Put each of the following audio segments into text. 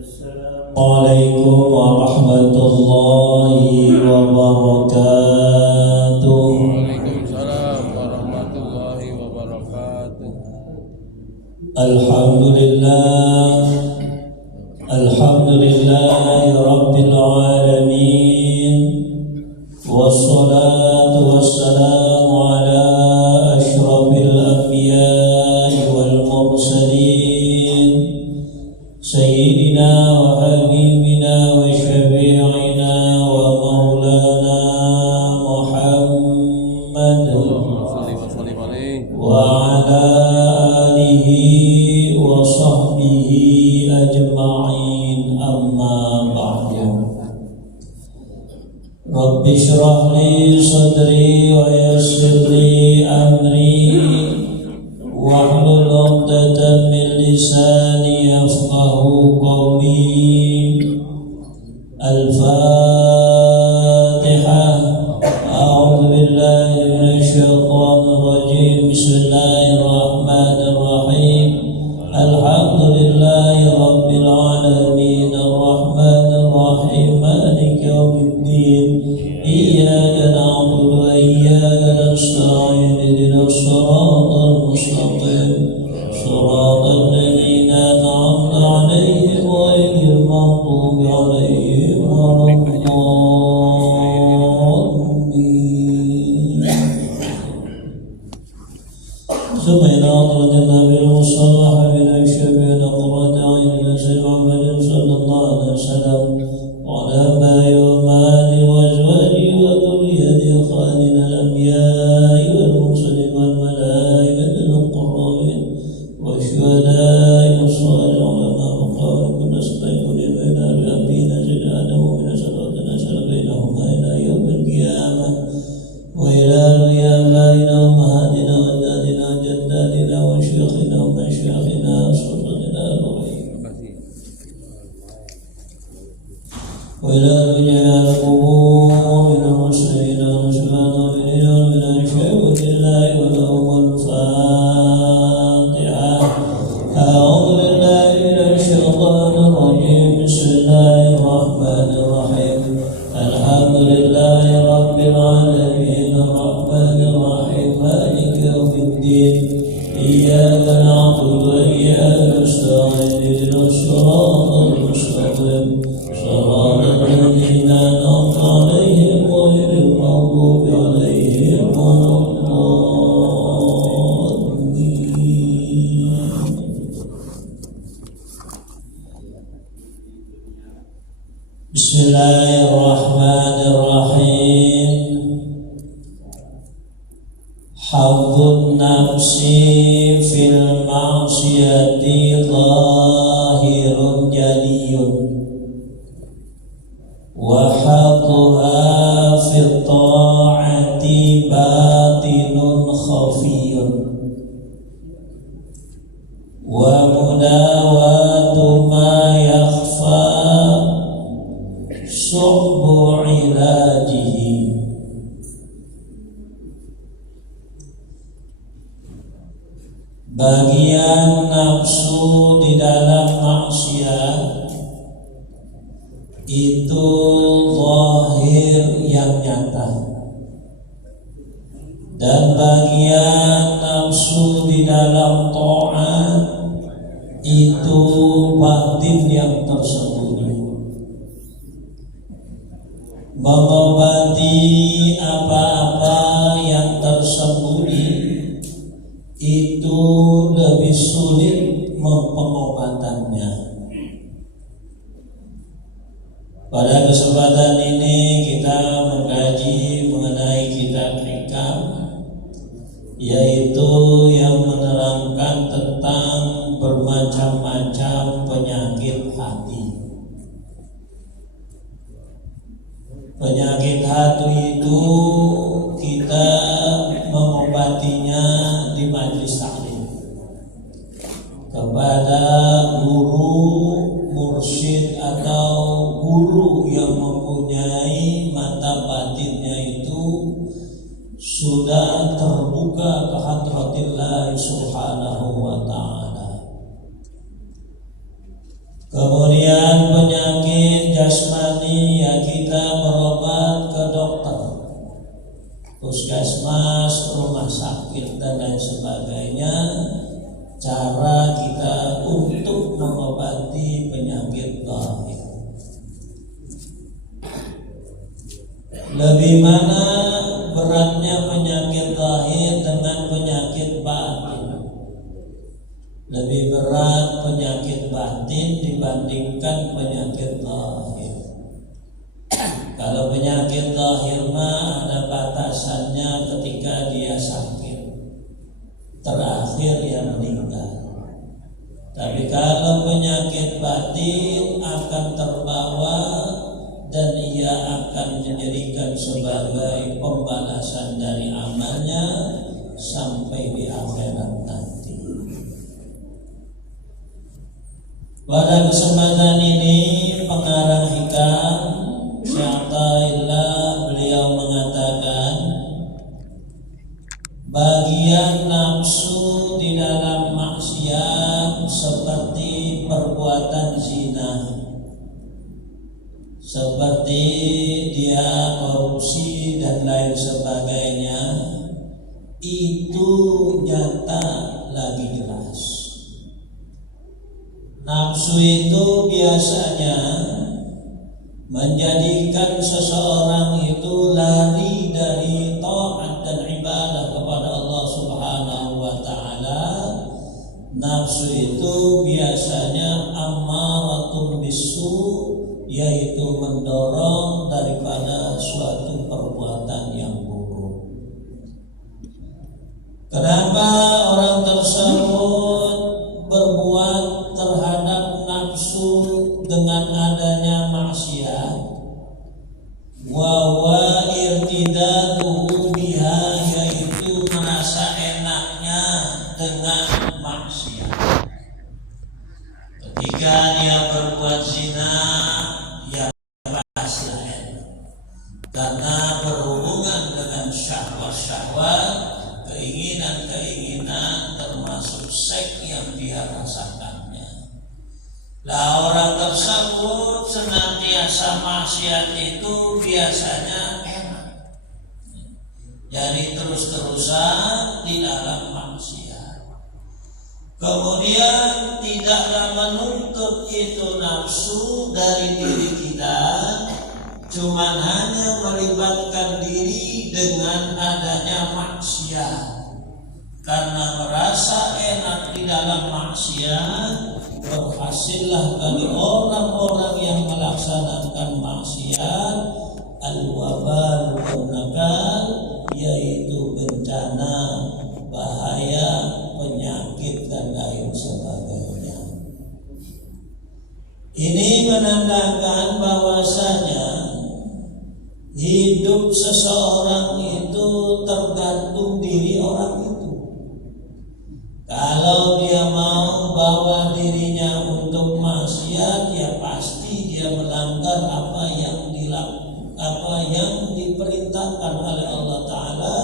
Assalamualaikum warahmatullahi wabarakatuh. Waalaikumsalam warahmatullahi wabarakatuh. Alhamdulillahi rabbil alamin. Wassalatu wassalamu ala asyrafil anbiya'i wal mursalin Sayyidina wa habibina wa syafi'ina wa maulana Muhammad wa ala alihi wa sahbihi ajma'in, amma ba'du. Rabbi shrah li sadri wa yassir li amri wahlul 'uqdatam min lisani yafqahu qawli. Al-Fatihah. A'udzu billahi minasy syaithanir rajim. Bismillahirrahmanirrahim. Alhamdulillahi rabbil alamin arrahmanir rahim maliki yaumiddin. Iyyaka na'budu wa iyyaka nasta'in ihdinas siratal mustaqim siratal ladzina an'amta 'alaihim ghairil maghdubi 'alaihim waladdallin. Sami'na qawlan bil musallaha min asy-syafi'ina qurrata 'aynin Muhammadin sallallahu alaihi wasallam wa ala alihi wa azwajihi wa dhurriyyatihi khalina al-anbiya'i wal mursalin wal malaikati al-muqarrabin wa syuhada'i was-salihin ulama wa kunna nasta'inu baina al-anbiya'i zidana wa min salawatuna sallallahu ila yaumil qiyamah wa ila al-qiyamah ummahatina wa dadina jaddatina wa syekhina wa masyakhina sultanina wa ila al-qubur min al-muslimin wa min al-syai'ati wa lahum al-Fatihah. A'udzu billahi minasy syaithanir rajim. Bismillahir rahmanir rahim. Alhamdulillahi rabbil alamin arrahmanir rahim maliki yaumiddin. Iyyaka na'budu wa iyyaka nasta'in ihdinas siratal mustaqim siratal ladzina an'amta 'alaihim ghairil maghdubi 'alaihim waladdallin. Bismillahirrahmanirrahim. Hafdzun nafsi fil ma'siyati zahirun jaliyun wa hadduha fit ta'ati batinun khafiyun wa mudawatu ma yakhfa suhbu ilajihi. Bagian nafsu di dalam maksiat itu zahir yang nyata, dan bagian nafsu di dalam ta'at itu batin yang tersembunyi. Mengobati apa-apa yang tersembunyi itu lebih sulit pengobatannya. Pada kesempatan ini kita mengkaji mengenai kitab hikam, yaitu yang menerangkan tentang bermacam-macam penyakit hati. Penyakit hati itu kita mengobatinya di majelis taklim kepada guru, mursyid atau guru yang mempunyai mata batinnya itu sudah terbuka ke hadratillah subhanahu wa ta'ala. Kemudian penyakit jasmani ya kita berobat ke dokter, puskesmas, rumah sakit dan lain sebagainya. Cara kita untuk mengobati penyakit zahir. Lebih mana beratnya penyakit zahir dengan penyakit batin? Lebih berat penyakit batin dibandingkan penyakit zahir. Kalau penyakit zahir mah ada batasannya ketika dia sakit, terakhir ia meninggal. Tapi kalau penyakit batin akan terbawa dan ia akan dijadikan sebagai pembalasan dari amalnya sampai di akhirat nanti. Pada kesempatan ini pengarang hikam Sya'ata'illah beliau mengatakan bagian nafsu di dalam maksiat seperti perbuatan zina, seperti dia korupsi dan lain sebagainya, itu nyata lagi jelas. Nafsu itu biasanya menjadikan seseorang itu lari dari taat dan ibadah kepada Allah Subhanahu wa taala. Nafsu itu biasanya ammaratun bisu, yaitu mendorong daripada suatu perbuatan yang buruk. Kenapa orang tersebut berbuat terhadap nafsu dengan adanya maksiat? Wa wa irtidaduhu biha, yaitu merasa enaknya dengan maksiat. Ketika dia berbuat zina, ya pastilah enak, karena berhubungan dengan syahwat-syahwat, keinginan-keinginan, termasuk seks yang dia rasakannya. Lah orang tersebut senantiasa maksiat itu biasanya enak, jadi terus-terusan di dalam maksiat. Kemudian tidaklah menuntut itu nafsu dari diri kita, cuman hanya melibatkan diri dengan adanya maksiat. Karena merasa enak di dalam maksiat, berhasillah bagi orang-orang yang melaksanakan maksiat al-wabal wal-nakal, yaitu bencana, bahaya, penyakit dan lain sebagainya. Ini menandakan bahwasanya hidup seseorang itu tergantung diri orang itu. Kalau dia mau bawa dirinya untuk maksiat, ya pasti dia melanggar apa yang diperintahkan oleh Allah Ta'ala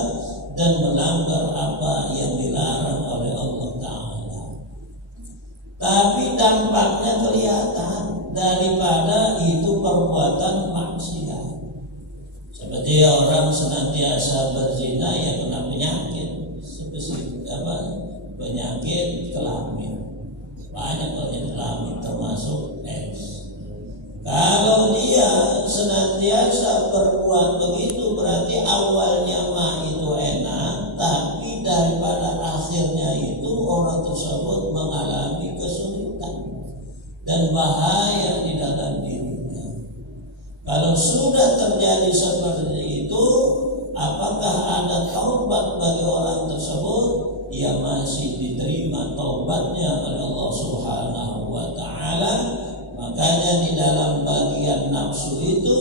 dan melanggar apa yang dilarang oleh Allah Ta'ala. Tapi dampaknya kelihatan daripada itu perbuatan maksiat. Seperti orang senantiasa berzina, ya kena penyakit spesifik penyakit kelamin. Banyak penyakit kelamin termasuk AIDS. Kalau dia senantiasa berbuat begitu, berarti awalnya mah itu enak, tapi daripada akhirnya itu orang tersebut mengalami kesulitan dan bahaya di dalam dirinya. Kalau sudah terjadi seperti itu, apakah ada taubat bagi orang tersebut? Ya masih diterima taubatnya oleh Allah Subhanahu wa taala. Makanya di dalam bagian nafsu itu,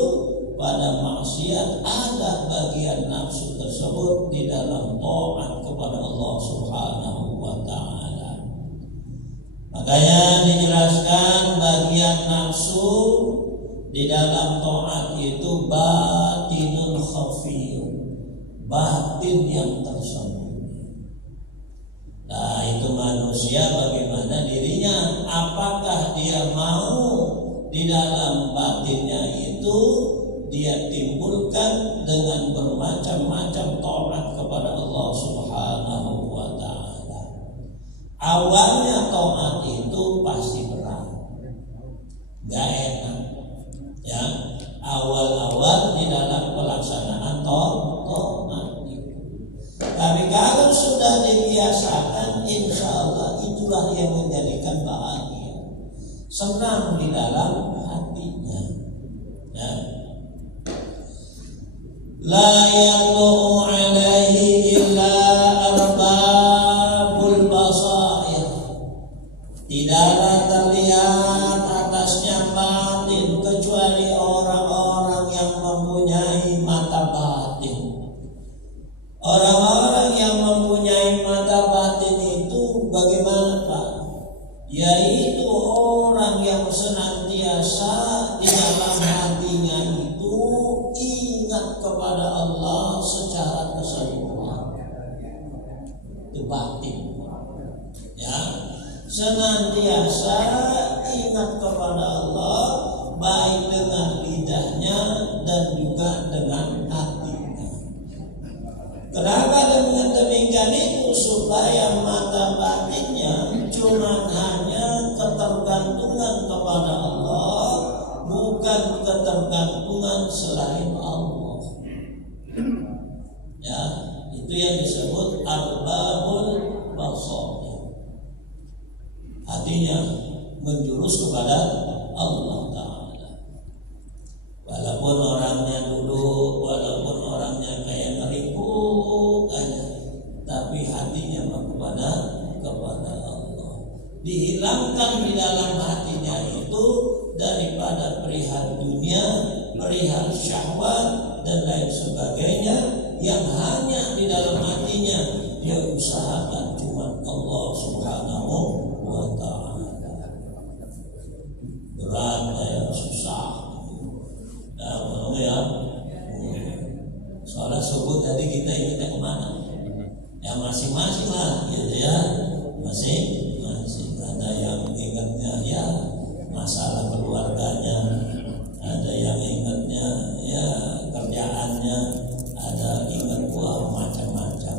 pada maksiat ada bagian nafsu tersebut di dalam taat kepada Allah Subhanahu wa taala. Makanya dijelaskan bagian nafsu di dalam taat itu batinun khafiyun, batin yang tersembunyi. Nah, itu manusia bagaimana dirinya apakah dia mau di dalam batinnya itu dia timbulkan dengan bermacam-macam taat kepada Allah Subhanahu wa ta'ala. Awalnya taat itu pasti berat, gak enak ya, awal-awal di dalam pelaksanaan taat itu. Tapi kalau sudah dibiasakan, insya Allah itulah yang menjadikan bahagia, senang di dalam hatinya ya. La yaqulu alaihi illa arbabul basair. Tidaklah terlihat atasnya batin kecuali orang-orang yang mempunyai mata batin. Orang-orang yang mempunyai mata batin itu bagaimana Pak? Yaitu orang yang senantiasa di dalam hatinya itu ingat kepada Allah secara keseluruhan. Itu batin ya, senantiasa ingat kepada Allah baik dengan lidahnya dan juga dengan hatinya. Kenapa dengan demikian itu? Supaya mata batinnya cuma hanya ketergantungan kepada Allah, bukan ketergantungan selain Allah. Ya, itu yang disebut arbabul basair. Artinya menjurus kepada Allah Ta'ala. Walaupun orangnya duduk, walaupun orangnya kayak ngerikuk aja, tapi hatinya kepada Allah. Dihilangkan di dalam hatinya itu daripada perihal dunia, perihal syahwat dan lain sebagainya, yang hanya di dalam hatinya dia usahakan cuma Allah Subhanahu wa ta'ala. Berat yang susah. Nah, ya. Soalnya subuh tadi kita ingatnya kemana? Ya masing-masing lah, gitu ya. Masing-masing. Ada yang ingatnya ya masalah keluarganya, ada yang ingatnya ya kerjaannya, ada ingat macam-macam.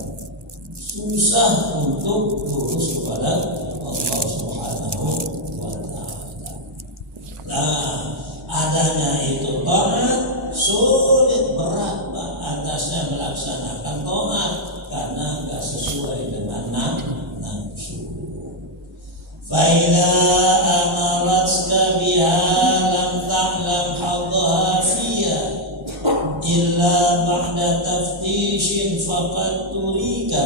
Susah untuk lurus kepada Allah Subhanahu wa ta'ala. Nah, adanya itu taat sulit, berat Pak atasnya melaksanakan taat karena enggak sesuai dengan nafsu. Faida amaratka biha lam ta'lam hadhaha fiha illa ba'da taftishin faqad turika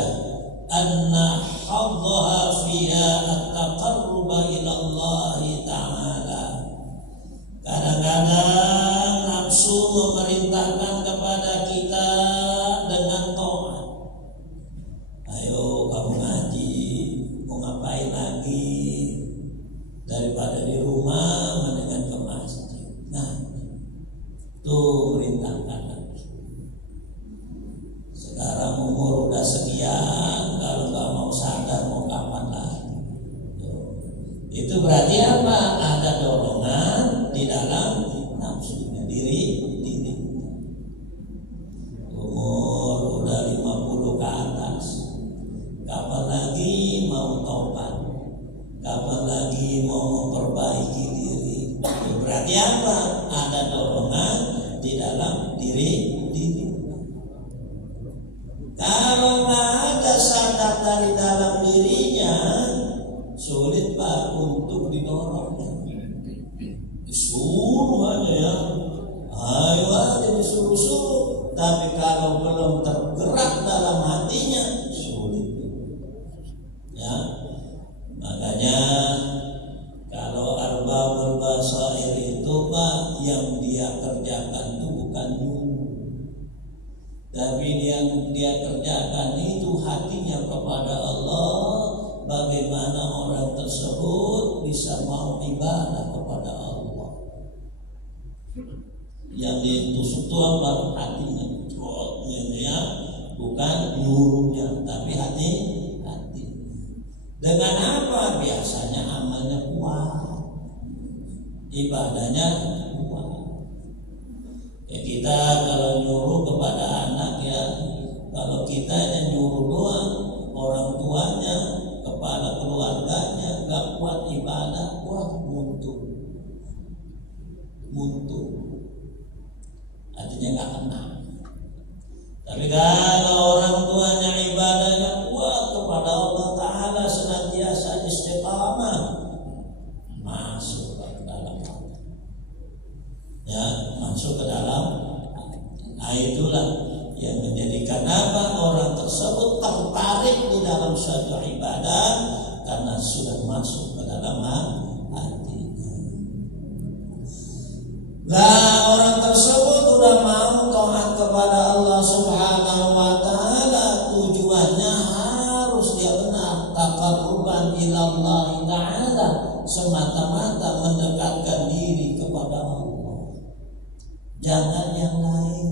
anna hadhaha fiha at-taqarruba ila Allah ta'ala. Kadang-kadang nafsu memerintahkan kepada kita dengan taat. Ayo kamu ngaji, mau ngapain lagi? Daripada di rumah mendingan ke masjid. Nah, tuh merintahkan nafsu. Sekarang umur udah sekian, kalau nggak mau sadar mau kapan lagi? Itu berarti apa? Ada dorongan di dalam nafsunya diri. Umur udah 50 ke atas, kapan lagi mau taubat? Kapan lagi mau memperbaiki diri? Itu berarti apa? Ada dorongan di dalam diri. Kalau nggak ada sadar dari dalam dirinya, sulit Pak untuk didorong. Disuruh aja ya, ayo aja disuruh-suruh. Tapi kalau belum tergerak dalam hatinya, sulit. Ya, makanya kalau arbabul basair itu Pak, yang dia kerjakan itu bukan nyuruh, tapi yang dia kerjakan itu hatinya kepada Allah. Bagaimana orang tersebut bisa mau ibadah kepada Allah? Yang ditusuk itu apa? Hatinya, ya, bukan nyuruhnya, tapi hati. Dengan apa? Biasanya amalnya kuat, ibadahnya kuat. Ya kita kalau nyuruh kepada anak ya, kalau kita yang nyuruh doang, orang tuanya, kepala keluarganya gak kuat ibadah, wah muntur, artinya gak kena. Tapi kalau orang tuanya ibadahnya kuat kepada Allah Ta'ala, senantiasa istiqamah, masuk ke dalam ya, masuk ke dalam. Nah itulah yang menjadikan apa orang tersebut tertarik di dalam suatu ibadah, karena sudah masuk ke dalam hatinya. Nah orang tersebut sudah mau taat kepada Allah Subhanahu wa Ta'ala, tujuannya harus dia benar, taqarruban ilallah Ta'ala, semata-mata mendekatkan diri kepada Allah, jangan yang lain.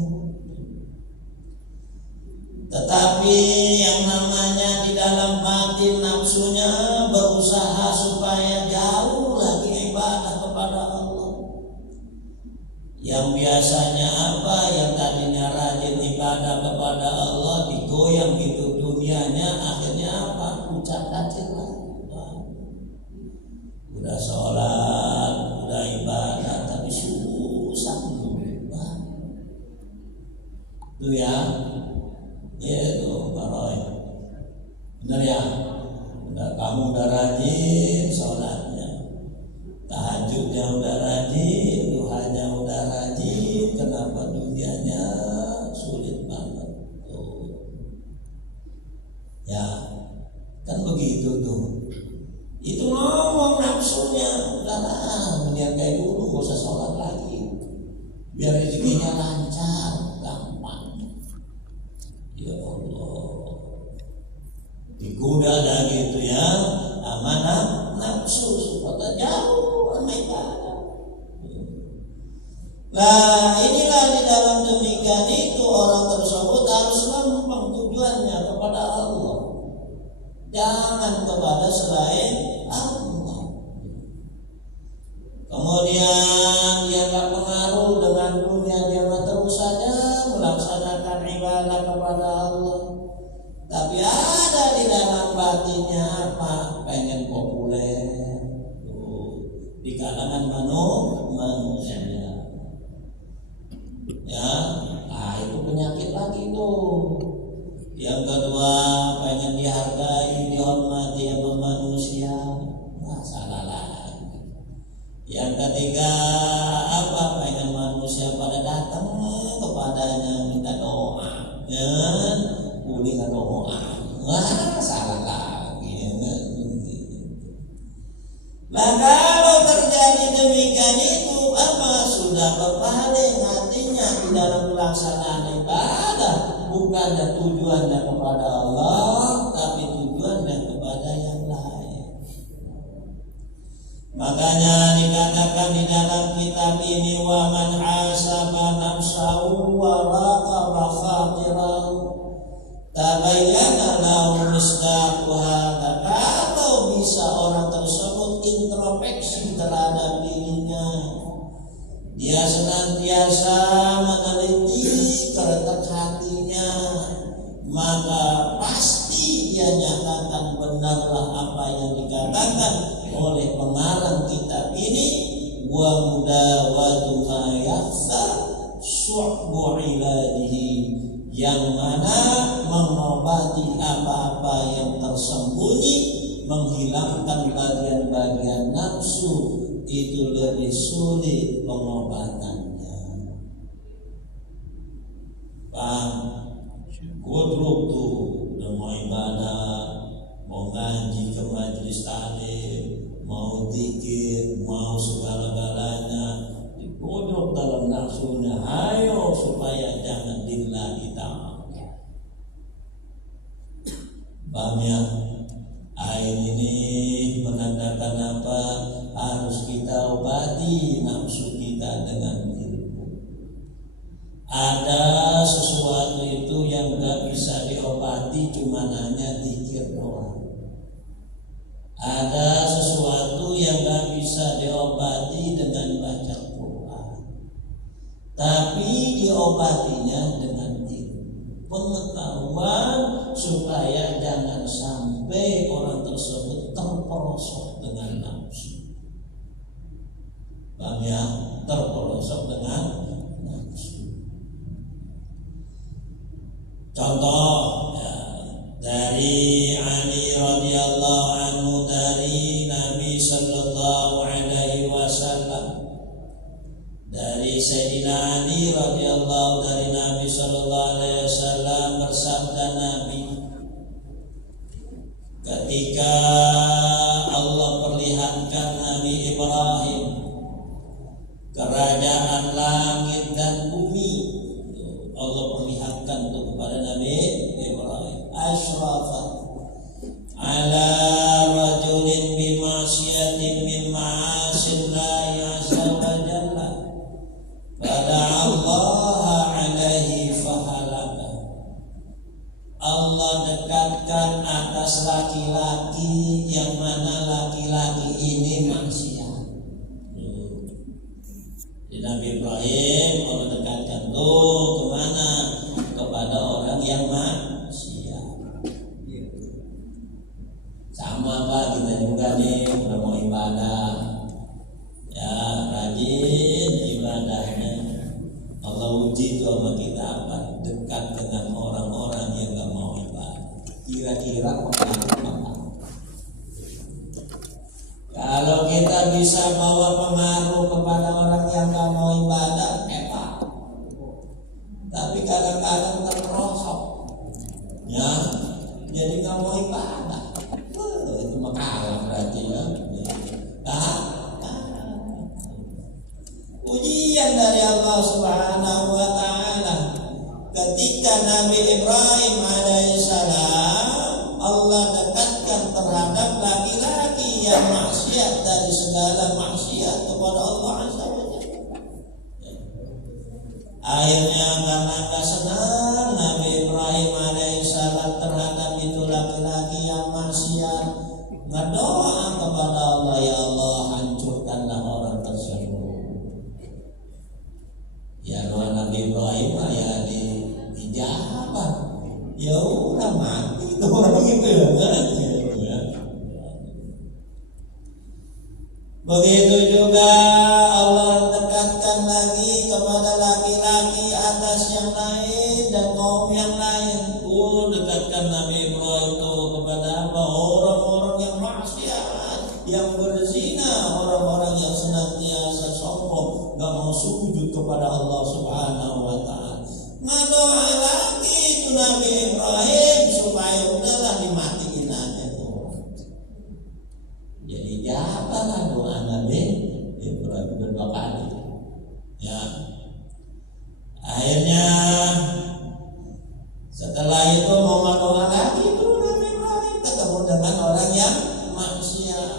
Tetapi yang namanya di dalam batin nafsunya berusaha supaya jauh lagi ibadah kepada Allah. Yang biasanya apa, yang tadinya rajin ibadah kepada Allah, digoyang hidup dunianya, akhirnya apa? Ucap kacir lah. Udah sholat, udah ibadah, tapi susah berubah. Itu ya, itu Pak Roy, benar ya. Kamu udah rajin sholatnya, tahajudnya udah rajin, duhanya udah rajin, kenapa dunianya sulit banget tuh? Ya, kan begitu tuh. Itu ngomong nafsunya, udahlah, mendingan kayak dulu, gak usah sholat lagi, biar rezekinya lancar, gampang. Ya Allah, digoda dah gitu ya, amanah nafsu supaya jauh sama ibadah. Nah inilah di dalam demikian itu orang tersebut harus lempeng tujuannya kepada Allah, jangan kepada selain Allah. Kemudian dia tak pengaruh dengan dunia, dia terus saja melaksanakan ibadah kepada Allah. Tapi ada di dalam batinnya apa? Pengen populer di kalangan manusia. Ya, itu penyakit lagi tuh. Yang kedua, pengen dihargai, dihormati sama manusia. Nah, salah lagi. Yang ketiga, apa? Pengen manusia pada datang kepadanya minta doa. Ya, dengan doa. Wah, salah lagi. Nah, kalau terjadi demikian itu apa? Sudah berpaling hatinya di dalam pelaksanaan ibadah, bukannya tujuannya kepada Allah, tapi tujuannya kepada yang lain. Makanya dikatakan di dalam kitab ini, wa man asaba nafsahu wa raqaba khatirahu tabayyana lahu misdaqu hadza. Kalau bisa orang tersebut introspeksi terhadap dirinya, dia senantiasa meneliti keretak hatinya, maka pasti dia nyatakan benarlah apa yang dikatakan oleh pengarang kitab ini, wa mudawatu ma yakhfa su'bu iladihi, yang mana mengobati apa-apa yang tersembunyi, menghilangkan bagian-bagian nafsu, itu lebih sulit pengobatannya. Bang, godrok tuh udah mau ibadah, mau ngaji ke majelis taklim, mau zikir, mau segala-galanya, digodrok dalam nafsunya. Ayo supaya jangan lillahi ta'ala. Paham ya? Air ini menandakan apa? Harus kita obati nafsu kita dengan ilmu. Ada sesuatu itu yang gak bisa diobati cuma hanya zikir doang. Ada sesuatu yang gak bisa diobati dengan baca Quran, tapi diobatinya dengan ilmu, pengetahuan, supaya jangan sampai orang tersebut terperosok dengan nafsu. Paham ya? Terperosok dengan nafsu. Contoh ya, dari Ali radhiyallahu anhu, dari Nabi sallallahu alaihi wasallam, dari Sayyidina Ali radhiyallahu dari Nabi sallallahu alaihi wasallam, bersabda Nabi, ketika Allah perlihatkan Nabi Ibrahim kerajaan langit dan bumi, Allah perlihatkan itu kepada Nabi Ibrahim, asrafa ala rajulin bima'siyatin min ma'asillahi azza wa jalla fada'allaha alaihi fahalaka. Allah dekatkan atas laki-laki yang mana laki-laki ini maksiat. Di Nabi Ibrahim Allah dekatkan tuh kemana? Kepada orang yang maksiat. Sama Pak, kita juga nih kalau mau ibadah ya rajin ibadahnya. Allah uji tuh sama kita apa? Dekat dengan orang-orang yang gak mau ibadah. Kira-kira apa? Kalau kita bisa bawa pengaruh kepada orang yang gak mau ibadah, hebat. Tapi kadang-kadang terperosok, ya, jadi gak mau ibadah. Itu mah kalah berarti ya. Ujian dari Allah Subhanahu wa Ta'ala. Ketika Nabi Ibrahim alaihissalam, Allah dekatkan terhadap laki-laki yang maksiat dari segala maksiat kepada Allah Azza wa Jalla. Akhirnya karena gak senang Nabi Ibrahim alaihissalam terhadap itu laki-laki yang maksiat, berdoa kepada Allah, ya Allah hancurkanlah orang tersebut. Ya doa Nabi Ibrahim ya dijawab. Ya udah mati tuh orang gitu ya kan? Begitu juga Allah dekatkan lagi kepada laki-laki atas yang lain dan kaum yang lain. Dekatkan Nabi Ibrahim itu kepada apa? Orang-orang yang maksiat, yang berzina, orang-orang yang senantiasa sombong, gak mau sujud kepada Allah Subhanahu wa Ta'ala. Ngadoa lagi itu Nabi Ibrahim supaya udahlah dimatiin aja tuh. Jadi jawablah doa Nabi Ibrahim berdoa kali. Ya. Akhirnya setelah itu mau ngadoa lagi itu Nabi Ibrahim ketemu dengan orang yang maksiat.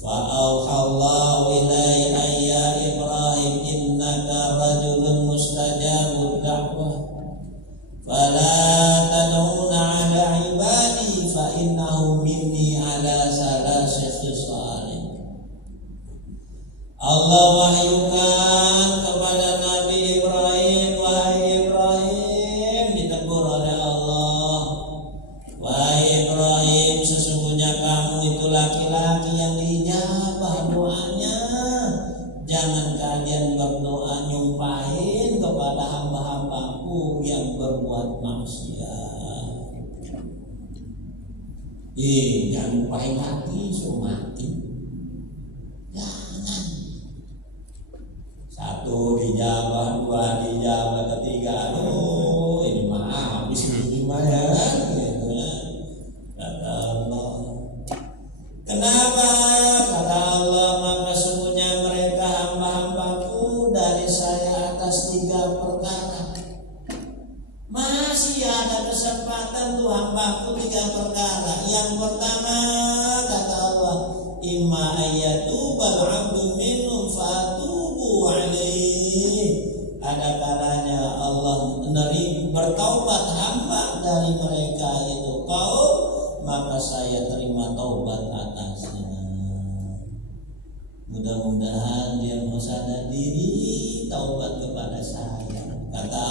Fa'auhallahu ilaihi ya Ibrahim innaka rajulun mustajabud da'wah fala tad'una ala ibadi fa innahu minni ala salasi khisalin. Allah wahyukan kepada Nabi Ibrahim, wahai Ibrahim, ditegur oleh Allah, wahai Ibrahim, sesungguhnya kamu itu laki-laki yang dijabah doanya. Jangan kalian berdoa nyumpahin kepada hamba-hambaku yang berbuat maksiat. Jangan nyumpahin lagi, suruh mati. Jangan. Satu dijabah, dua dijabah, ketiga, aduh ini mah habis ini mah ya, gitu ya. Kata Allah. Kenapa? Kata Allah, maka sesungguhnya mereka hamba-hambaku dari saya atas 3 perkara. Masih ada kesempatan tuh hambaku 3 perkara. Yang pertama kata Allah, imma ayyatubal 'abdu minhum fatubu 'alaihi. Ada kalanya Allah bertaubat hamba dari mereka itu kaum, maka saya terima taubat atasnya. Mudah-mudahan dia mau sadar diri, taubat kepada saya. Kata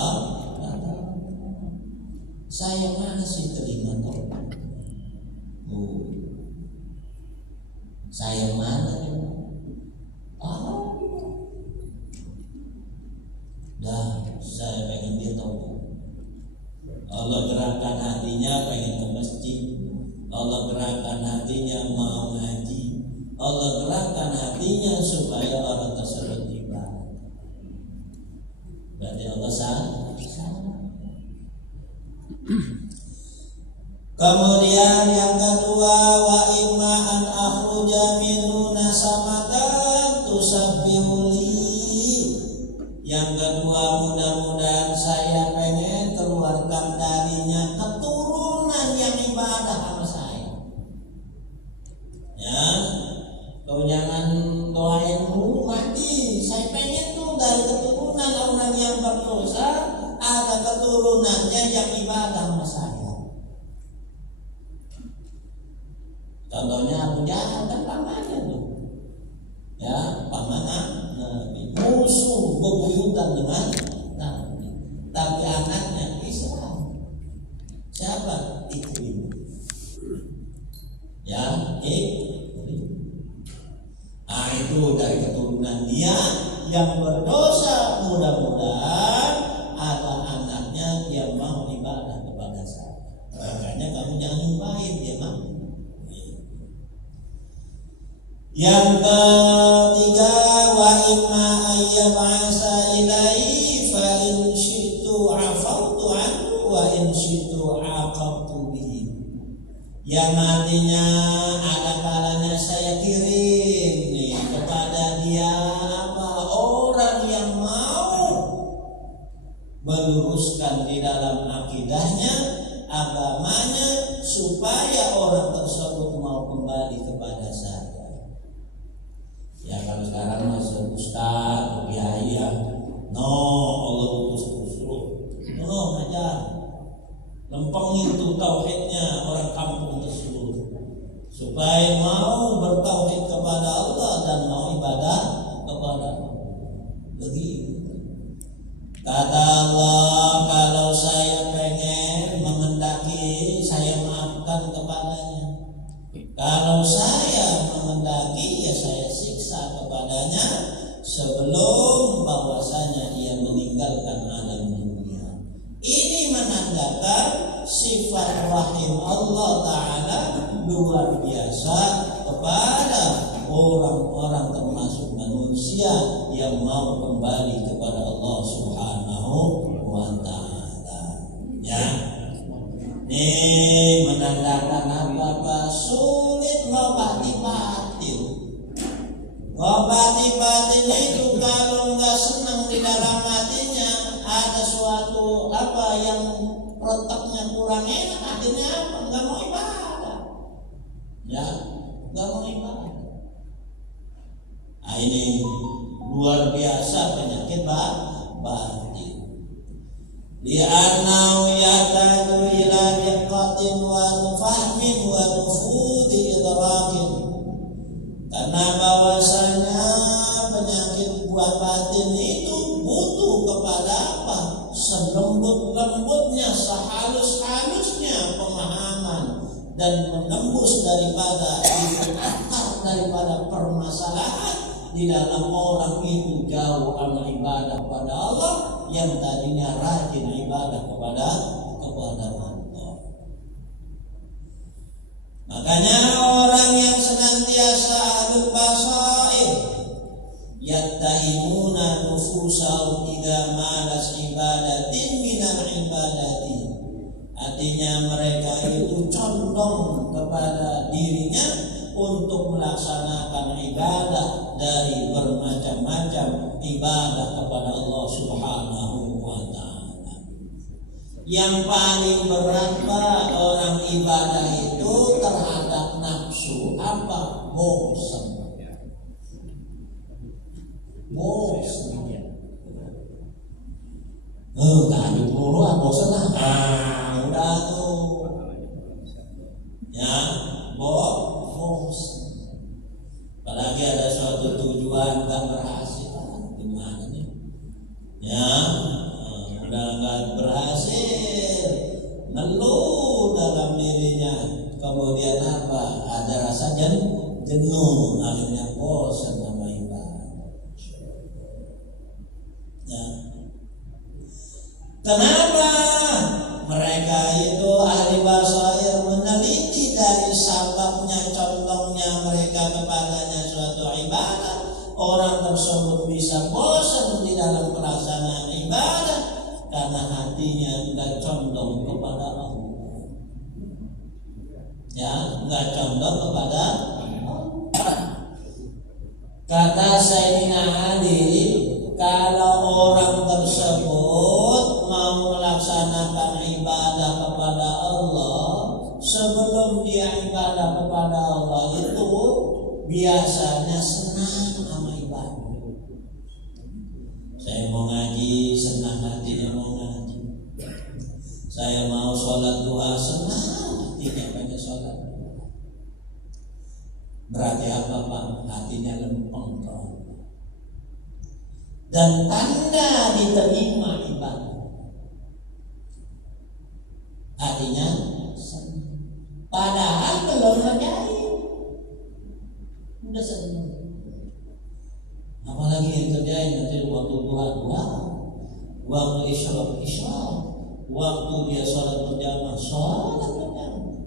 saya masih terima taubat. Saya mana? Saya pengen dia taubat. Allah gerakkan hatinya pengen ke masjid. Allah gerakkan hatinya mau ngaji. Allah gerakkan hatinya supaya orang tersebut ibadah. Berarti Allah salah. Kemudian yang kedua, wa imma an akhruja minhu nasamatan tusabbihuli. Yang kedua, mudah-mudahan saya pengen keluarkan darinya keturunan yang ibadah sama saya. Ya, kau jangan doain dulu mati. Saya pengen tuh dari keturunan orang yang berdosa ada keturunannya yang ibadah sama saya. Contohnya Abu Jahal kan pamannya tuh, ya pamannya Nabi, musuh bebuyutan dengan Nabi, tapi anaknya Islam. Siapa? Ikrim. Ya, itu dari keturunan dia yang berdosa. Mudah-mudahan ada anaknya yang mau ibadah kepada saya. Makanya kamu jangan nyumpahin dia mau. Yang ketiga, wa imma ayyab'asa ilaihi fa in syi'tu afawtu anhu wa in syi'tu aqabtu bihi. Yang artinya ada kalanya saya kirim nih kepada dia orang yang mau meluruskan di dalam akidahnya, agamanya, supaya orang tersebut mau kembali kepada saya. Ya kalau sekarang masuk ustaz, kiai ya, Allah utus Rasul, ngajar, lempengin itu tauhidnya orang kampung tersebut, supaya mau bertauhid kepada Allah dan mau ibadah kepada Allah. Begitu. Kata Allah, kalau saya pengen menghendaki, saya maafkan kepadanya. Kalau saya menghendaki, ya saya siksa kepadanya sebelum bahwasanya ia meninggalkan alam dunia. Ini menandakan sifat rahim Allah Ta'ala luar biasa kepada orang-orang termasuk manusia yang mau kembali kepada Allah Subhanahu wa Ta'ala. Ya, ini menandakan apa? Sulit ngobati batin. Ngobati batin itu kalau nggak senang di dalam hatinya, ada suatu apa yang proteknya kurang enak, akhirnya apa? Nggak mau ibadah. Ya, nggak mau ibadah. Nah, ini luar biasa penyakit batin. Li'annau yatadu ila diqqatin wa fahmin wa nufudi idrakin. Karena bahwasanya penyakit buah batin itu butuh kepada apa? Selembut-lembutnya, sehalus-halusnya pemahaman dan menembus daripada akar daripada permasalahan di dalam orang itu jauh amal ibadah kepada Allah yang tadinya rajin ibadah kepada Allah. Makanya orang yang senantiasa ahlul basair yattahimuna nufusahum idza malas ibadatin minal ibadati. Artinya mereka itu condong kepada dirinya untuk melaksanakan ibadah dari bermacam-macam ibadah kepada Allah Subhanahu wa Ta'ala. Yang paling berat orang ibadah itu terhadap nafsu apa? Bosan. Lanjut mulu bosan lah. Udah tuh. Ya, bosan. Apalagi lagi ada suatu tujuan nggak berhasil, gimana nih? Ya, udah nggak berhasil, ngeluh dalam dirinya. Kemudian apa? Ada rasa jenuh, akhirnya bosan sama ibadah. Ya. Kenapa? Mereka itu ahli basair meneliti dari sababnya, condongnya mereka kepadanya suatu ibadah. Orang tersebut bisa bosan di dalam pelaksanaan ibadah karena hatinya enggak condong kepada Allah. Ya, enggak condong kepada Allah. Kata Sayyidina Ali, kalau orang tersebut mau melaksanakan ibadah kepada Allah, sebelum dia ibadah kepada Allah itu biasanya senang sama ibadah. Saya mau ngaji, senang hatinya mau ngaji. Saya mau sholat duha, senang hatinya pengen sholat. Berarti apa Pak? Hatinya lempeng toh. Dan tanda diterima ibadah, artinya padahal belum ngerjain udah senang. Apalagi yang kerjain nanti waktu duha, waktu isya, waktu dia sholat berjamaah,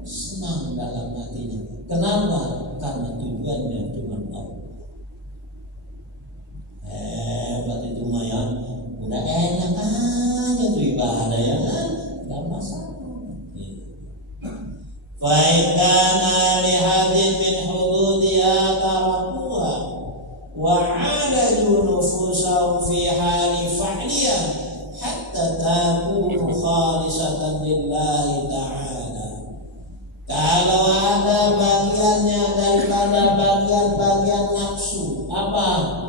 senang dalam hatinya. Kenapa? Karena tujuannya cuma Allah. Hebat itu mah ya, udah enak aja tuh ibadah ya kan, nggak masalah. Faidana lihadin min hududiha tarakuha wa alaju nufusahum fi hali fa'liya hatta takunu khalisatan lillahi ta'ala. Kalau ada bagiannya daripada bagian-bagian nafsu, apa?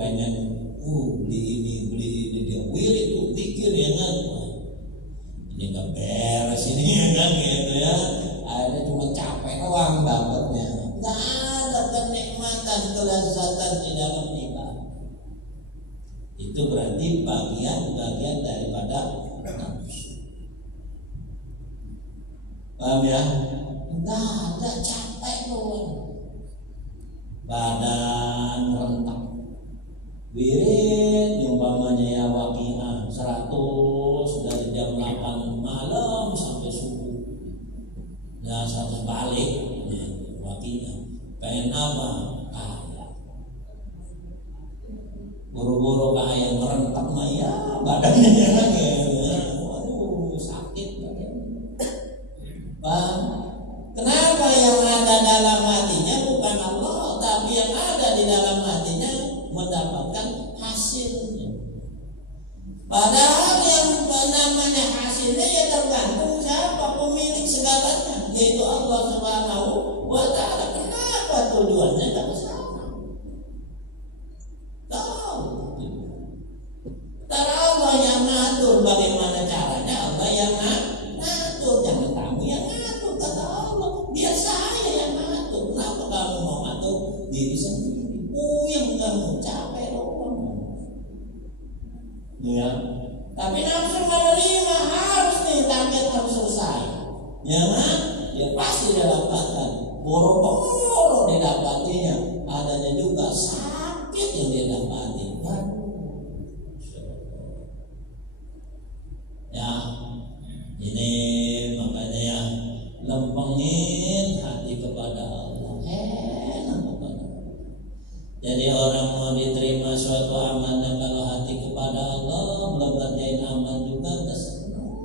Pengen beli ini dia wirid tuh pikir ya kan, ini nggak beres ini ya kan gitu ya, ada cuma capek doang dapatnya, nggak ada kenikmatan kelezatan di dalam ibadah. Itu berarti bagian-bagian daripada nafsu. Paham ya? Nggak ada, capek doang, badan rentak. Wirid umpamanya ya Waqiah 100 dari jam 8 malam sampai subuh. Ya 100 balik Waqiah. Pengen apa? Kaya. Buru-buru kaya merentak maya badannya jangan ya. Waduh sakit badannya. Paham? Kenapa yang ada dalam hatinya bukan Allah, tapi yang ada di dalam hatinya mendapatkan hasilnya. Padahal yang namanya hasilnya ya tergantung siapa pemilik segalanya, yaitu Allah Subhanahu wa Ta'ala. Kenapa tujuannya tak sama? Tahu? Karena Allah yang ngatur bagaimana caranya, Allah yang ngatur, jangan kamu yang ngatur. Kata Allah, biar saya yang ngatur. Kenapa kamu mau ngatur diri sendiri? Yang kamu capek doang. Ya. Tapi nafsu menerima harus nih, target harus selesai. Ya kan? Ya pasti didapatkan. Boro-boro didapatinya. Adanya juga sakit yang didapati. Ya. Ini makanya ya, lempengin hati kepada Allah. Enak kepada Allah. Jadi orang mau diterima suatu amanah kalau hati kepada Allah, belum ngerjain amal juga udah senang.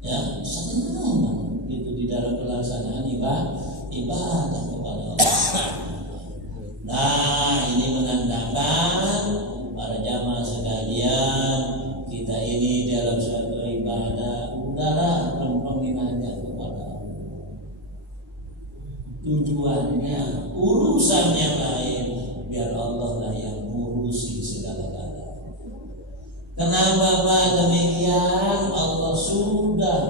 Ya senang gitu di dalam pelaksanaan ibadah kepada Allah. Nah ini menandakan para jamaah sekalian, kita ini dalam suatu ibadah udahlah lempengin aja kepada Allah. Tujuannya, urusan yang lain biar Allah lah yang ngurusi segala-galanya. Kenapa Pak demikian? Allah sudah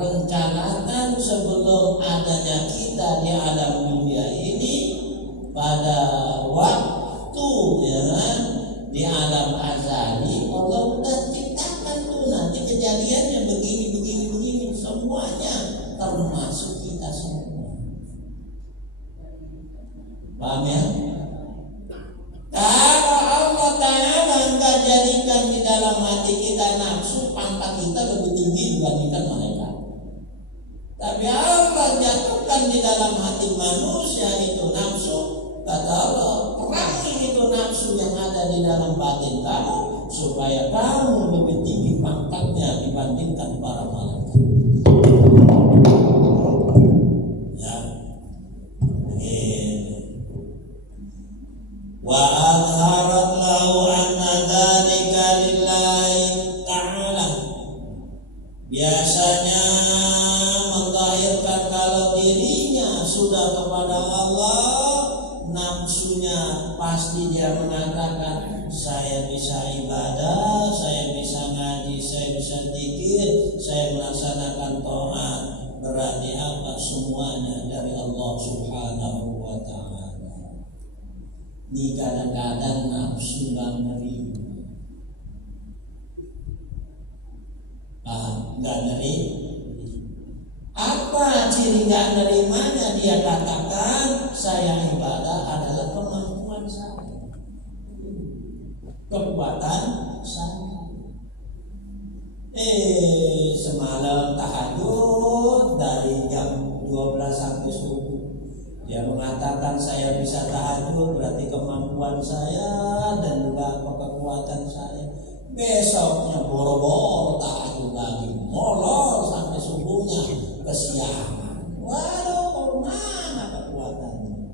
rencanakan sebelum adanya kita di alam dunia ini, pada waktu ya kan, di alam azali Allah sudah ciptakan tuh nanti kejadiannya begini semuanya, termasuk kita semua. Paham ya? Kalau Allah Ta'ala enggak jadikan di dalam hati kita nafsu, pangkat kita lebih tinggi dibandingkan malaikat. Tapi Allah jatuhkan di dalam hati manusia itu nafsu, kata Allah, perangi itu nafsu yang ada di dalam batin kamu, supaya kamu lebih tinggi pangkatnya dibandingkan para malaikat. Ya, wa adharat lahu anna dzalika lillahi ta'ala. Biasanya menzahirkan kalau dirinya sudah kepada Allah, nafsunya pasti dia mengatakan saya bisa ibadah, saya bisa ngaji, saya bisa zikir, saya melaksanakan taat. Berarti apa? Semuanya dari Allah Subhanahu wa ta'ala. Ini kadang-kadang nafsu gak nerima. Gak nerima. Apa ciri gak nerimanya? Dia katakan saya ibadah adalah kemampuan saya, kekuatan saya. Semalam tahajud dari jam 12 sampai subuh. Dia mengatakan saya bisa tahajud, berarti kemampuan saya dan juga kekuatan saya. Besoknya boro-boro tahajud lagi, molor sampai subuhnya kesiangan. Waduh, mana kekuatannya?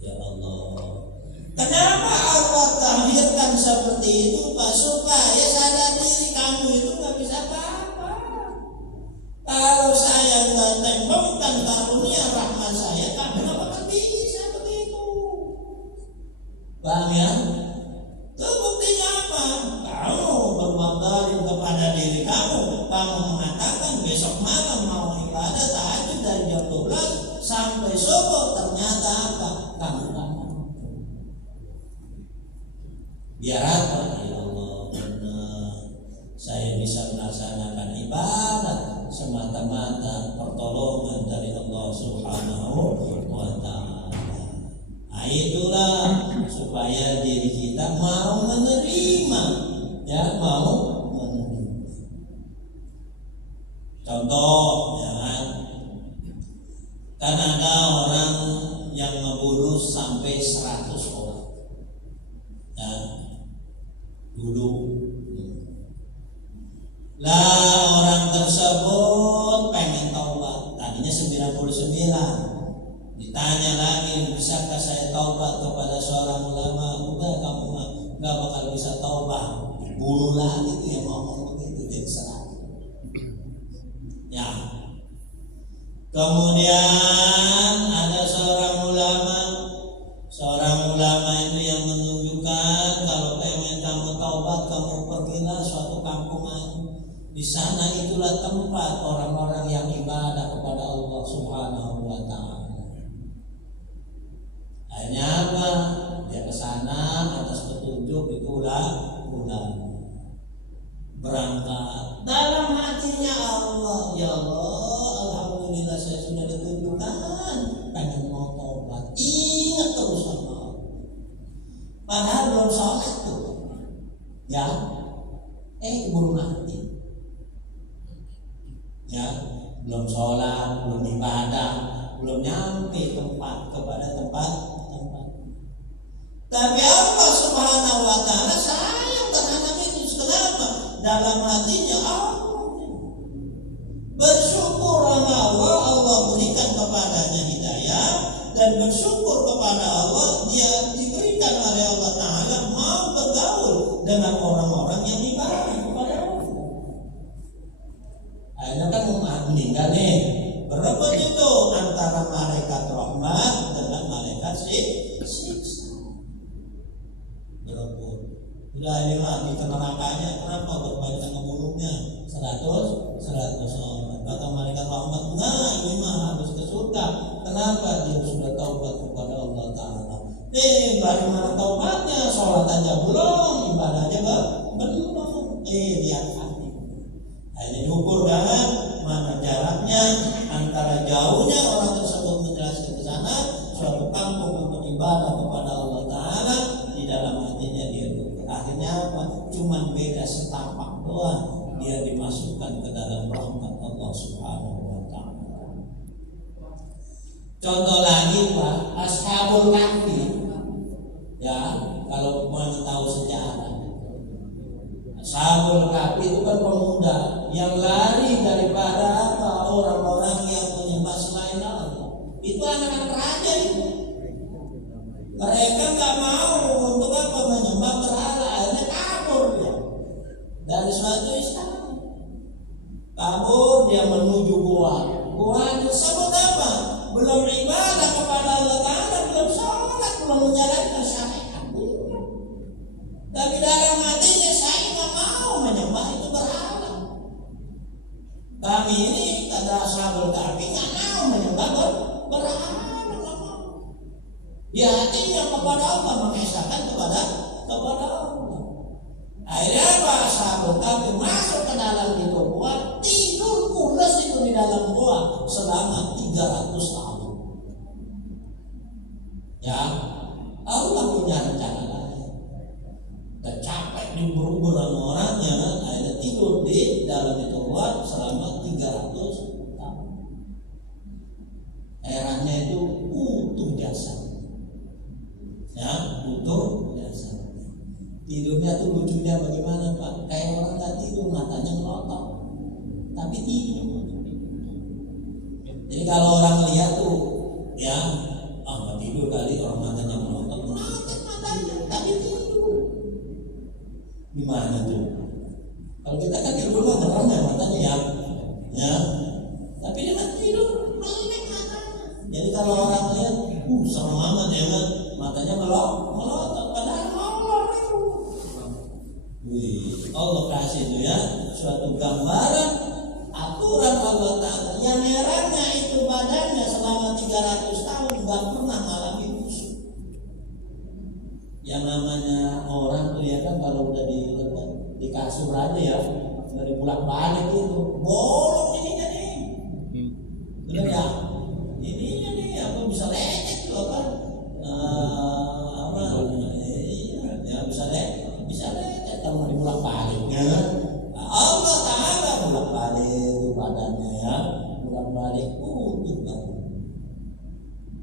Ya Allah, kenapa Allah tahirkan seperti itu, Pak? Supaya sadar diri kamu itu gak bisa apa-apa. Kalau saya nggak tembokkan karunia rahmat saya, kamu nggak bakal bisa begitu. Paham ya? Itu buktinya apa? Kamu berbuat zalim kepada diri kamu. Kamu mengatakan besok malam mau ibadah tahajud dari jam 12 sampai subuh. Ternyata apa? Kamu nggak mau. Biar apa? Ya Allah, benar. Saya bisa melaksanakan ibadah semata-mata pertolongan dari Allah Subhanahu wa ta'ala. Nah, itulah supaya diri kita mau menerima, ya, mau menerima. Contoh, ya kan ada orang yang membunuh sampai 100 orang, ya, dulu. Lah orang tersebut pengen taubat, tadinya 99. Ditanya lagi, bisakah saya taubat kepada seorang ulama? Udah, kamu nggak bakal bisa taubat. Bunuh lagi tuh yang ngomong begitu, jadi 100. Ya. Kemudian ada seorang ulama itu yang menunjukkan kalau pengen kamu taubat, kamu pergilah suatu kampungan. Di sana itulah tempat orang-orang yang ibadah kepada Allah Subhanahu wa ta'ala. Akhirnya apa? Dia ke sana atas petunjuk itulah ulama. Berangkat dalam hatinya Allah, ya Allah, alhamdulillah saya sudah ditunjukkan, pengen mau taubat. Ingat terus sama Allah. Padahal belum sholat tuh, ya, keburu mati. Ya, belum sholat, belum ibadah, belum nyampe kepada tempat. Tapi Allah Subhanahu wa ta'ala sayang terhadap itu. Kenapa? Dalam hatinya Allah bersyukur sama Allah berikan kepadanya hidayah, dan bersyukur kepada Allah dia diberikan oleh Allah Ta'ala mau bergaul dengan orang-orang yang ibadah kepada Allah. Akhirnya kan meninggal nih, berebut itu antara malaikat rahmat dengan malaikat siksa. Berebut. Udah ini lagi ke nerakanya, kenapa? Berbanyak ngebunuhnya 100 orang. Kata Kenapa? Dia sudah taubat kepada Allah Ta'ala. Dari mana taubatnya? Sholat aja belum, ibadah aja belum. Lihat hati. Hanya diukur dengan mana jaraknya antara jauhnya orang tersebut menjelaskan ke sana suatu kampung untuk ibadah kepada Allah Ta'ala, di dalam hatinya dia lupa. Akhirnya apa? Cuman beda setapak doang, dia dimasukkan ke dalam rahmat Allah Subhanahu wa Ta'ala. Contoh lagi Pak, Ashabul Kahfi. Ya, kalau mana tahu sejarah, Ashabul Kahfi itu kan pemuda yang lari daripada apa, orang-orang yang menyembah selain Allah. Itu anak-anak raja itu. Mereka nggak mau untuk apa, menyembah berhala. Akhirnya kabur dia dari suatu istana. Kabur dia menuju gua. Gua tersebut apa? Belum ibadah kepada Allah Ta'ala, belum sholat, belum menjalankan syariat. Tapi dalam hatinya saya nggak mau menyembah itu berhala. Kami ini kata Ashabul Kahfi nggak mau menyembah berhala. Ya hatinya kepada Allah, mengesahkan kepada Allah. Akhirnya apa? Ashabul Kahfi masuk ke dalam itu gua, tidur pulas itu di dalam gua selama 300 tahun. Ya, Allah punya rencana lain. Capek diburu-buru sama orangnya, akhirnya tidur di dalam itu gua selama 300 tahun. Herannya itu utuh jasad. Ya, utuh jasad. Tidurnya tuh lucunya bagaimana Pak? Kayak orang nggak tidur, matanya melotot, tapi tidur. Jadi kalau orang lihat tuh, ya, nggak tidur kali, orang matanya melotot, matanya, tapi tidur. Gimana tuh? Kalau kita kan tidur mah merem ya matanya ya, tapi dia nggak tidur, melek matanya. Jadi kalau orang lihat, serem amat ya, matanya melotot, padahal Allah kasih itu ya suatu gambaran aturan Allah Ta'ala. Yang herannya itu badannya selama 300 tahun gak pernah mengalami musuh. Yang namanya orang tuh ya kan kalau udah di kasur aja ya, dari bolak-balik itu bolong ininya nih, bener ya, ininya nih apa bisa lecet tuh apa ya bisa lecet kalau mau dibolak-baliknya. Allah Ta'ala bolak-balik itu badannya ya, bolak-balik utuh badan.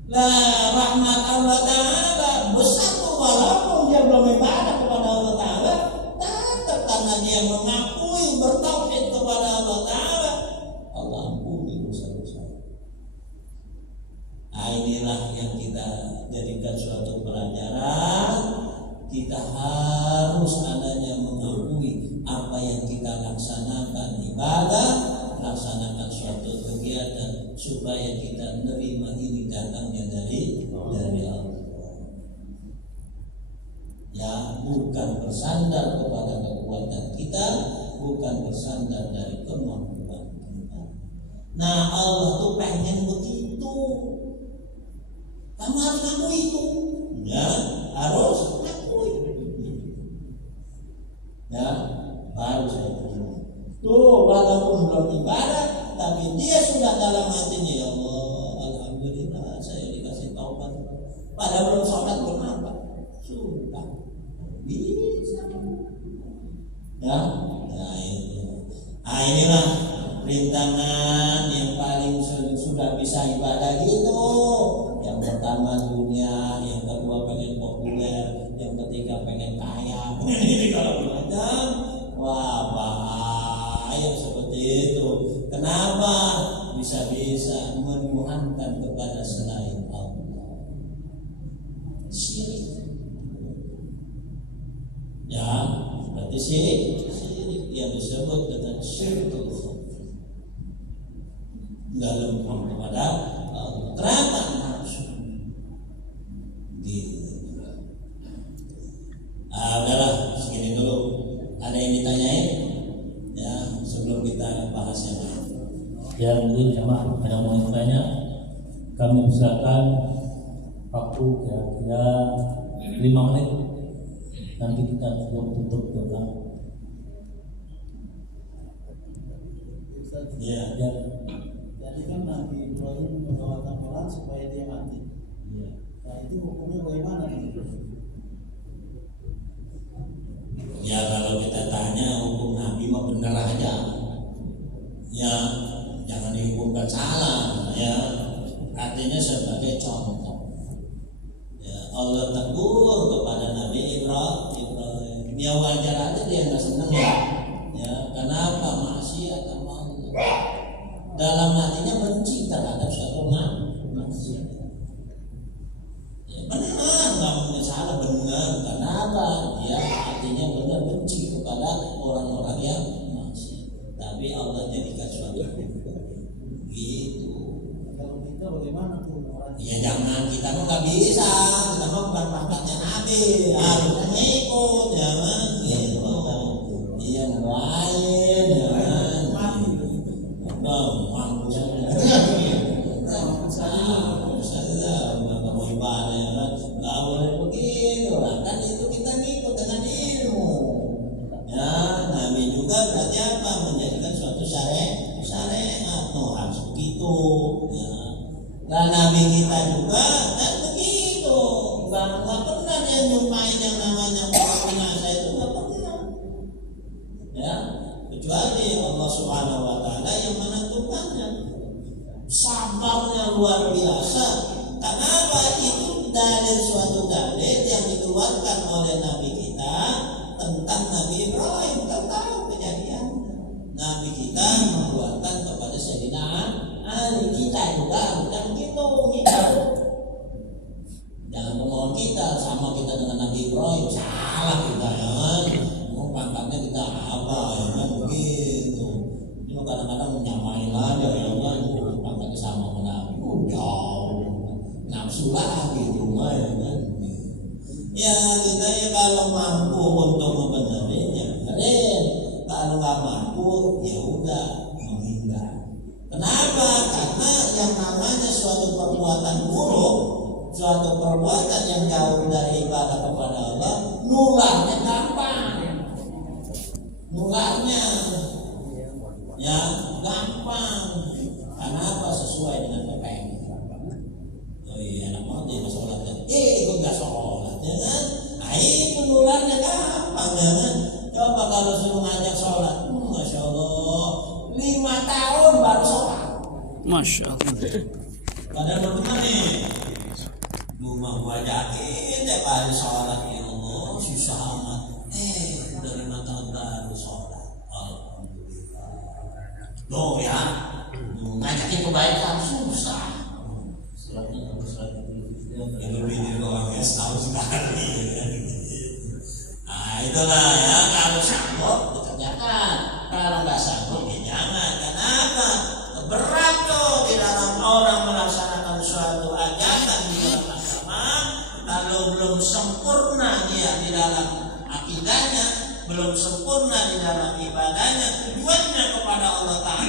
Nah rahmat Allah Ta'ala besar tuh, walaupun dia belum ibadah kepada Allah Ta'ala, tetap karena dia mengakui bertauhid kepada Allah Ta'ala, Allah ampuni dosa-dosa. Nah inilah yang kita jadikan suatu pelajaran. Kita harus adanya mengakui apa yang kita laksanakan ibadah, laksanakan suatu kegiatan supaya kita menerima ini datangnya dari Allah. Ya, bukan bersandar kepada kekuatan kita, bukan bersandar dari kemampuan kita. Nah, Allah tuh pengen begitu. Kamu harus ngakui itu. Ya, harus ngakui. Ya, baru saya begini. Tuh, walaupun belum ibadah, tapi dia sudah dalam hatinya, ya Allah, alhamdulillah saya dikasih taubat. Padahal belum sholat, belum apa, sudah bisa. Ya, nah itu. Nah inilah rintangan yang paling sudah bisa ibadah gitu. Yang pertama dunia, yang kedua pengen populer, yang ketiga pengen kaya, ini kalau macam, wah bahaya seperti itu. Kenapa? Bisa-bisa menuhankan kepada selain Allah. Syirik. Ya, berarti syirik yang disebut dengan syirkul khafi. Dalam kepada Allah. Kenapa? Udahlah segini dulu. Ada yang ditanyain? Ya, sebelum kita bahas yang lain. Ya mungkin jamaah ada mau tanya. Kami usahakan waktu kira-kira 5 menit. Nanti kita tutup doa. Ya. Ya. Jadi kan Nabi Ibrahim mendoakan orang supaya dia mati. Ya. Nah itu hukumnya bagaimana? Ya kalau kita tanya hukum Nabi mah benar aja. Ya jangan dihukumkan salah. Ya artinya sebagai contoh. Ya Allah tegur kepada Nabi Ibrahim. Ya wajar aja dia nggak senang ya. Ya kenapa maksiat sama Allah? Dalam hatinya benci terhadap suatu maksiat. Ya benar, nggak mungkin salah, benar. Kenapa? Ya artinya benar benci kepada orang-orang yang maksiat. Tapi Allah jadikan suatu gitu. Kalau kita bagaimana tuh orang? Ya jangan, kita mah nggak bisa, kita mah bukan pangkatnya Nabi, harusnya ngikut, jangan gitu. Iya lain, jangan mati. Mampu saja. Nggak mau ibadah ya kan? Nggak boleh begitu lah. Kan itu kita ngikut dengan ilmu. Ya, Nabi juga berarti apa? Menjadikan suatu syariat. Harus begitu. Ya. Dan Nabi kita juga kan begitu. Nggak pernah dia nyumpain yang namanya binasa itu, nggak pernah. Ya, kecuali Allah Subhanahu Wa Taala yang menentukannya. Sabarnya luar biasa. Kenapa? Itu dalil suatu dalil yang dikeluarkan oleh Nabi kita tentang Nabi Ibrahim. Kita tahu kejadian. Nabi kita mengeluarkan kepada Sayyidina Ali. Kita juga bukan begitu. Jangan memohon kita sama kita dengan Nabi Ibrahim. Salah kita ya kan. Mau pangkatnya kita apa ya kan begitu. Ini kadang-kadang menyamain aja ya kan. Pangkatnya sama Nabi. Jauh. Nafsu lagi rumah ya kan. Ya kita ya kalau mampu untuk membenarin ya benerin. Kalau nggak mampu ya udah menghindar. Kenapa? Karena yang namanya suatu perbuatan buruk, suatu perbuatan yang jauh dari ibadah kepada Allah, nularnya gampang. Nularnya ya gampang. Kenapa? Sesuai dengan PPM. Oh iya, enak banget ya sholat kan? Ikut gak sholat ya kan? Nah itu nularnya gampang ya kan? Coba kalau suruh ngajak sholat, Masya Allah 5 tahun baru sholat. Masya Allah. Padahal benar nih. Rumah gua ajakin tiap hari sholat ya Allah, susah amat. Udah 5 tahun baru sholat. Alhamdulillah. Loh ya, ngajakin kebaikan susah. Itu video orang yang tahu sekali. Nah itulah ya, kalau sanggup dikerjakan, kalau nggak sanggup ya jangan. Kenapa? Berat tuh di dalam orang melaksanakan suatu ajaran di dalam agama, kalau belum sempurna dia di dalam akidahnya, belum sempurna di dalam ibadahnya, tujuannya kepada Allah Ta'ala.